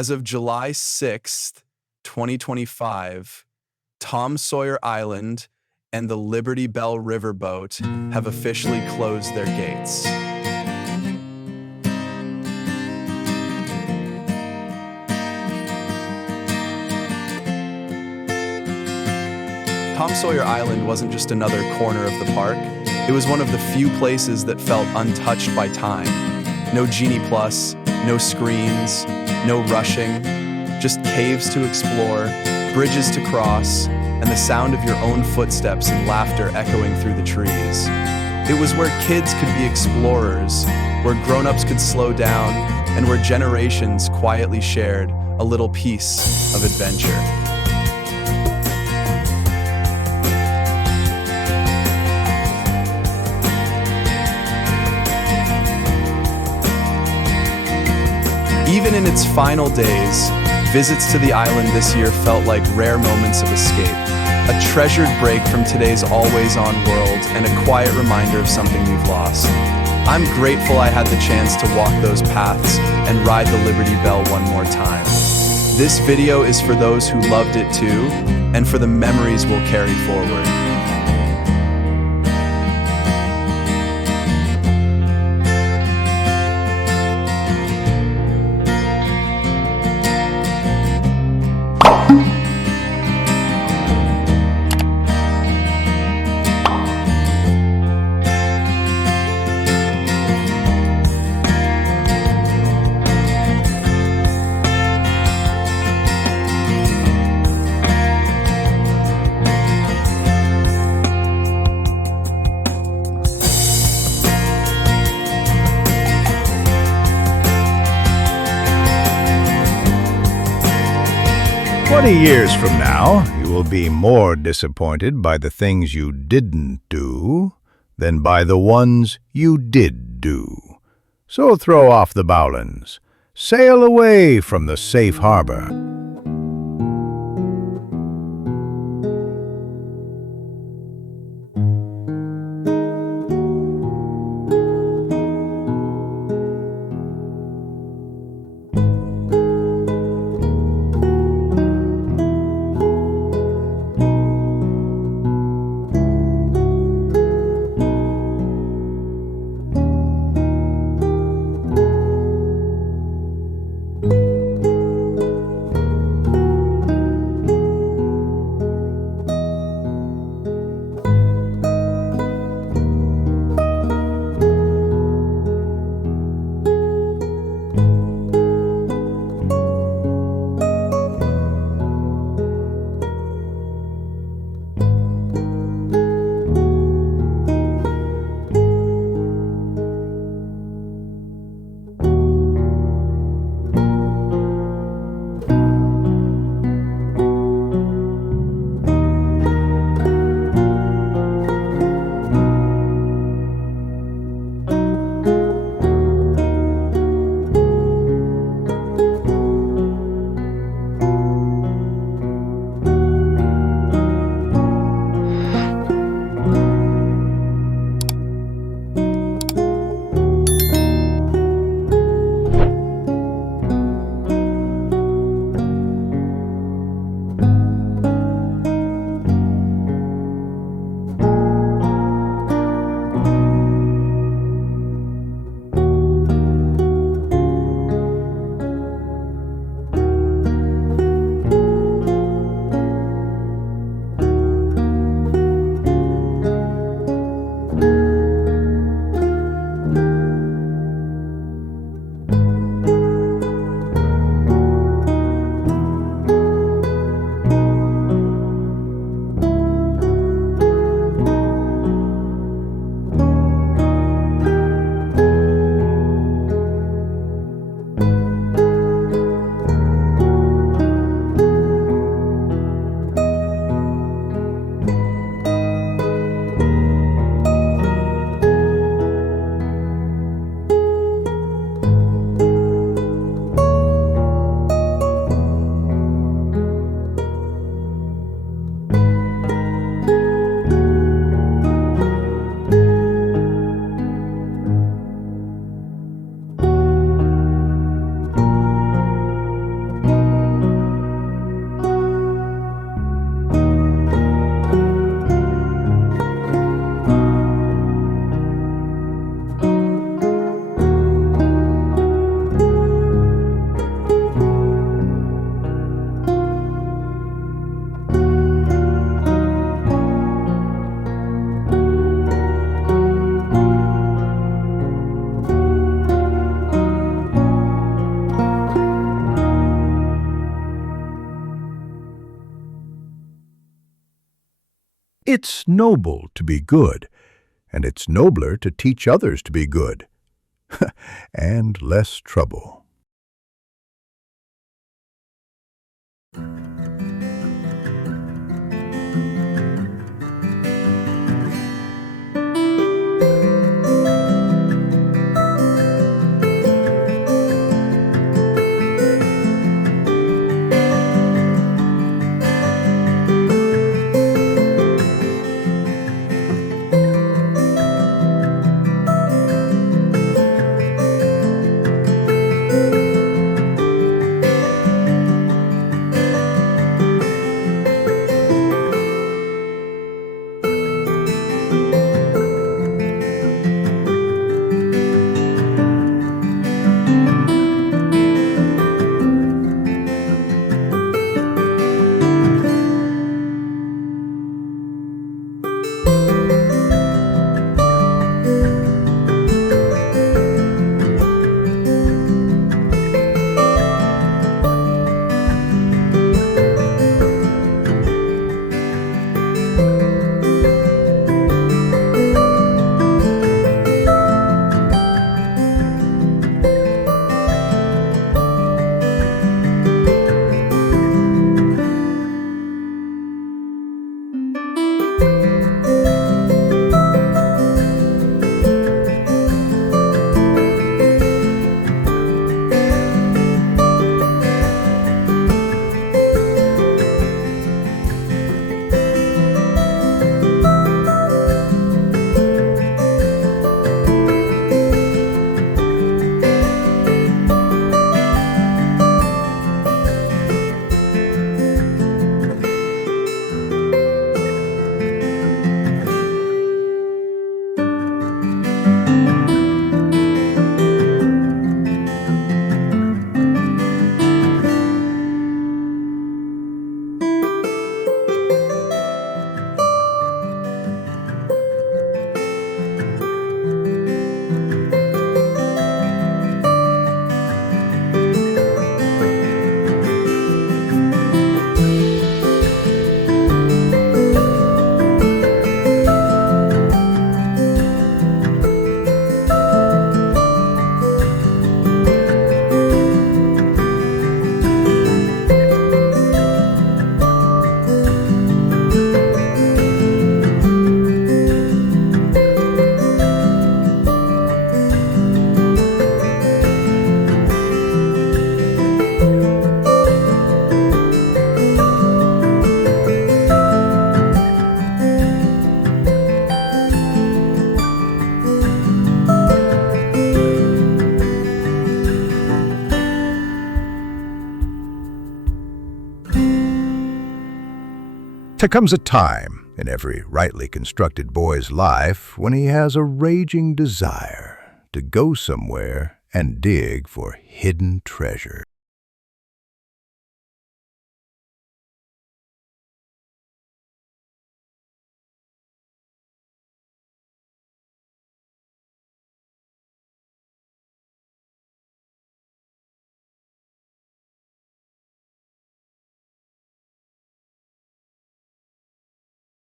As of July 6th, 2025, Tom Sawyer Island and the Liberty Belle Riverboat have officially closed their gates. Tom Sawyer Island wasn't just another corner of the park. It was one of the few places that felt untouched by time. No Genie Plus, no screens, no rushing, just caves to explore, bridges to cross, and the sound of your own footsteps and laughter echoing through the trees. It was where kids could be explorers, where grown-ups could slow down, and where generations quietly shared a little piece of adventure. Even in its final days, visits to the island this year felt like rare moments of escape, a treasured break from today's always-on world and a quiet reminder of something we've lost. I'm grateful I had the chance to walk those paths and ride the Liberty Belle one more time. This video is for those who loved it too, and for the memories we'll carry forward. "20 years from now, you will be more disappointed by the things you didn't do than by the ones you did do. So throw off the bowlines, sail away from the safe harbor." It's noble to be good, and it's nobler to teach others to be good. And less trouble. There comes a time in every rightly constructed boy's life when he has a raging desire to go somewhere and dig for hidden treasure.